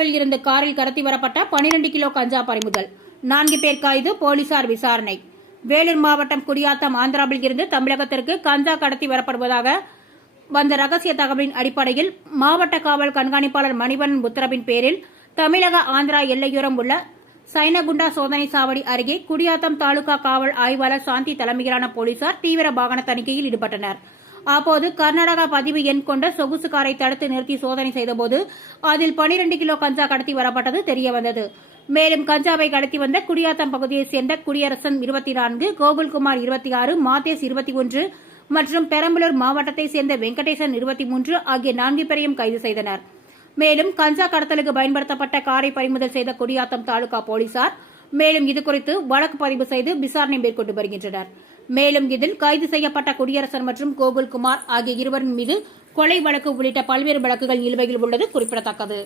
கர்நாடகாவில் இருந்து காரில் கடத்தி வரப்பட்ட 12 கிலோ கஞ்சா பறிமுதல். 4 பேர் கைது, போலீசார் விசாரணை. வேலூர் மாவட்டம் குடியாத்தம் ஆந்திராவில் இருந்து தமிழகத்திற்கு கஞ்சா கடத்தி வரப்படுவதாக வந்த ரகசிய தகவலின் அடிப்படையில் மாவட்ட காவல் கண்காணிப்பாளர் மணிவண்ணன் உத்தரவின் பேரில் தமிழக ஆந்திரா எல்லையோரம் உள்ள சைனகுண்டா சோதனை சாவடி அருகே குடியாத்தம் தாலுகா காவல் ஆய்வாளர் சாந்தி தலைமையிலான போலீசார் தீவிர வாகன தணிக்கையில் ஈடுபட்டனர். அப்போது கர்நாடகா பதிவு எண் கொண்ட சொகுசு காரை தடுத்து நிறுத்தி சோதனை செய்தபோது அதில் 12 கிலோ கஞ்சா கடத்தி வரப்பட்டது தெரியவந்தது. மேலும் கஞ்சாவை கடத்தி வந்த குடியாத்தம் பகுதியைச் சேர்ந்த குடியரசன் 24, கோகுல்குமார் 26, மாதேஷ் 21 மற்றும் பெரம்பலூர் மாவட்டத்தைச் சேர்ந்த வெங்கடேசன் 23 ஆகிய 4 பேரையும் கைது செய்தனர். மேலும் கஞ்சா கடத்தலுக்கு பயன்படுத்தப்பட்ட காரை பறிமுதல் செய்த குடியாத்தம் தாலுகா போலீசார் மேலும் இதுகுறித்து வழக்கு பதிவு செய்து விசாரணை மேற்கொண்டு வருகின்றனர். மேலும் இதில் கைது செய்யப்பட்ட குடியரசன் மற்றும் கோகுல்குமார் ஆகிய இருவரின் மீது கொலை வழக்கு உள்ளிட்ட பல்வேறு வழக்குகள் நிலுவையில் உள்ளது குறிப்பிடத்தக்கது.